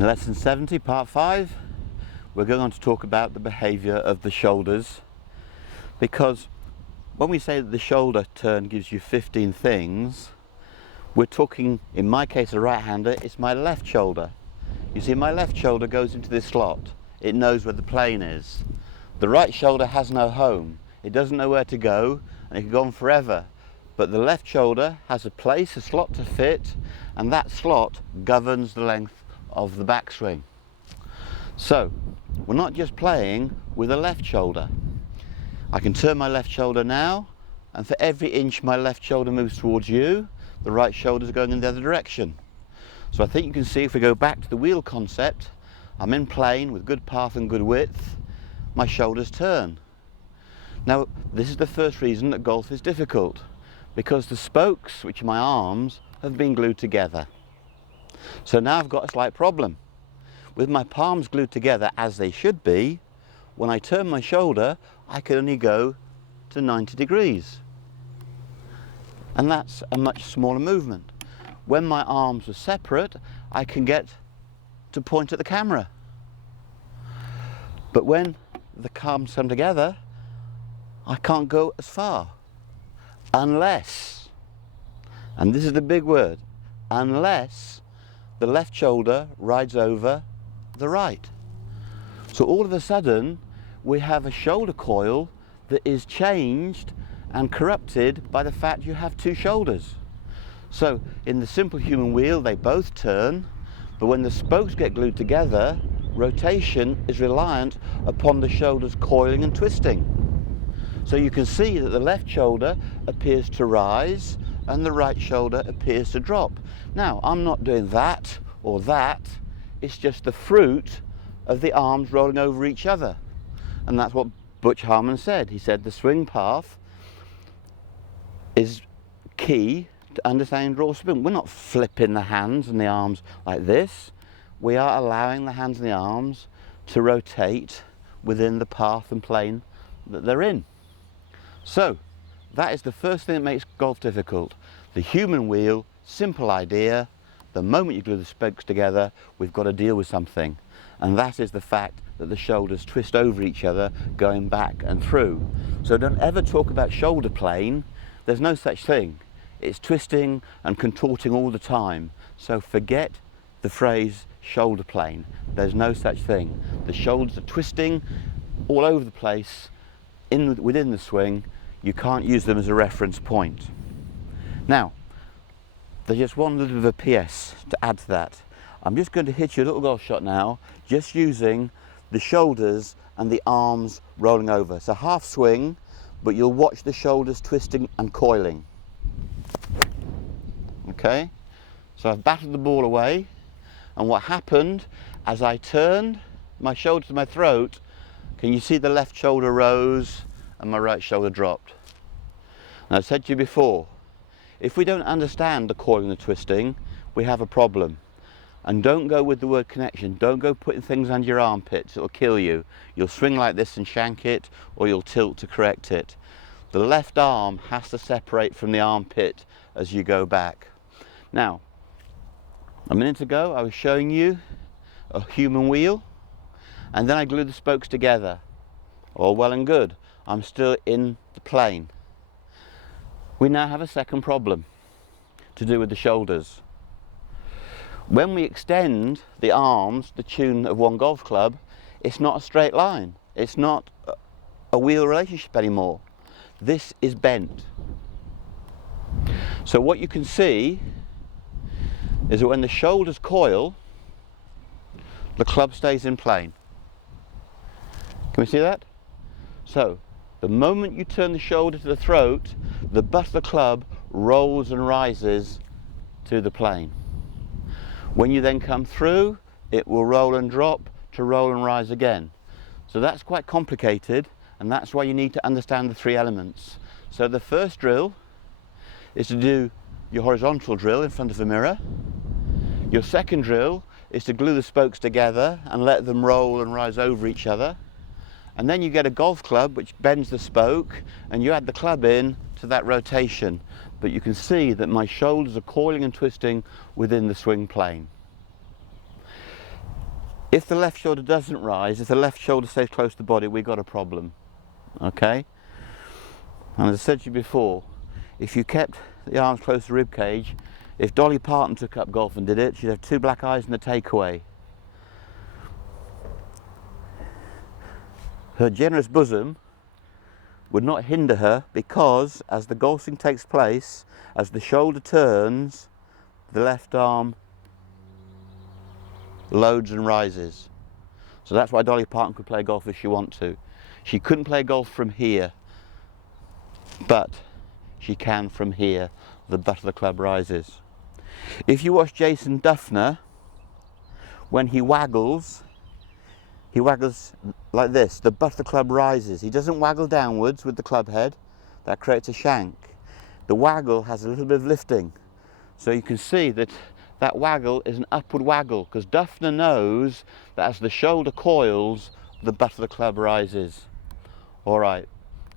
In lesson 70, part 5, we're going on to talk about the behaviour of the shoulders, because when we say that the shoulder turn gives you 15 things, we're talking, in my case, a right-hander, it's my left shoulder. You see, my left shoulder goes into this slot. It knows where the plane is. The right shoulder has no home. It doesn't know where to go, and it can go on forever. But the left shoulder has a place, a slot to fit, and that slot governs the length of the backswing. So we're not just playing with a left shoulder. I can turn my left shoulder now, and for every inch my left shoulder moves towards you, the right shoulder is going in the other direction. So I think you can see, if we go back to the wheel concept, I'm in plane with good path and good width, my shoulders turn. Now this is the first reason that golf is difficult, because the spokes, which are my arms, have been glued together. So now I've got a slight problem. With my palms glued together as they should be, when I turn my shoulder, I can only go to 90 degrees. And that's a much smaller movement. When my arms are separate, I can get to point at the camera. But when the palms come together, I can't go as far. Unless, and this is the big word, unless the left shoulder rides over the right. So all of a sudden we have a shoulder coil that is changed and corrupted by the fact you have two shoulders. So in the simple human wheel they both turn, but when the spokes get glued together, rotation is reliant upon the shoulders coiling and twisting. So you can see that the left shoulder appears to rise and the right shoulder appears to drop. Now, I'm not doing that or that, it's just the fruit of the arms rolling over each other. And that's what Butch Harmon said. He said the swing path is key to understanding draw spin. We're not flipping the hands and the arms like this. We are allowing the hands and the arms to rotate within the path and plane that they're in. So that is the first thing that makes golf difficult. The human wheel, simple idea. The moment you glue the spokes together, we've got to deal with something. And that is the fact that the shoulders twist over each other, going back and through. So don't ever talk about shoulder plane. There's no such thing. It's twisting and contorting all the time. So forget the phrase shoulder plane. There's no such thing. The shoulders are twisting all over the place within the swing. You can't use them as a reference point. Now, there's just one little bit of a PS to add to that. I'm just going to hit you a little golf shot now, just using the shoulders and the arms rolling over. So half swing, but you'll watch the shoulders twisting and coiling. Okay? So I've batted the ball away, and what happened as I turned my shoulder to my throat, can you see the left shoulder rose and my right shoulder dropped? And I said to you before, if we don't understand the coiling and the twisting, we have a problem. And don't go with the word connection. Don't go putting things under your armpits. It'll kill you. You'll swing like this and shank it, or you'll tilt to correct it. The left arm has to separate from the armpit as you go back. Now, a minute ago I was showing you a human wheel, and then I glued the spokes together. All well and good. I'm still in the plane. We now have a second problem to do with the shoulders. When we extend the arms, the tune of one golf club, it's not a straight line. It's not a wheel relationship anymore. This is bent. So what you can see is that when the shoulders coil, the club stays in plane. Can we see that? So the moment you turn the shoulder to the throat, the butt of the club rolls and rises to the plane. When you then come through, it will roll and drop to roll and rise again. So that's quite complicated, and that's why you need to understand the three elements. So the first drill is to do your horizontal drill in front of a mirror. Your second drill is to glue the spokes together and let them roll and rise over each other. And then you get a golf club which bends the spoke, and you add the club in to that rotation. But you can see that my shoulders are coiling and twisting within the swing plane. If the left shoulder doesn't rise, if the left shoulder stays close to the body, we've got a problem. Okay? And as I said to you before, if you kept the arms close to the rib cage, if Dolly Parton took up golf and did it, she'd have 2 black eyes and a takeaway. Her generous bosom would not hinder her, because as the golf swing takes place, as the shoulder turns, the left arm loads and rises. So that's why Dolly Parton could play golf if she wanted to. She couldn't play golf from here, but she can from here. The butt of the club rises. If you watch Jason Duffner, when he waggles like this. The butt of the club rises. He doesn't waggle downwards with the club head. That creates a shank. The waggle has a little bit of lifting. So you can see that that waggle is an upward waggle, because Duffner knows that as the shoulder coils, the butt of the club rises. All right,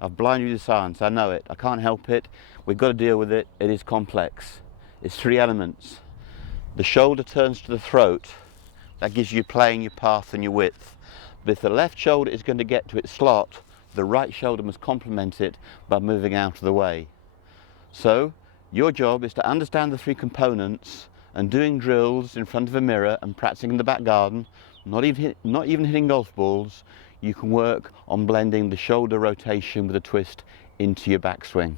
I've blinded you to science. I know it. I can't help it. We've got to deal with it. It is complex. It's 3 elements. The shoulder turns to the throat. That gives you playing your path and your width. But if the left shoulder is going to get to its slot, the right shoulder must complement it by moving out of the way. So your job is to understand the 3 components, and doing drills in front of a mirror and practicing in the back garden, not even hitting golf balls, you can work on blending the shoulder rotation with a twist into your backswing.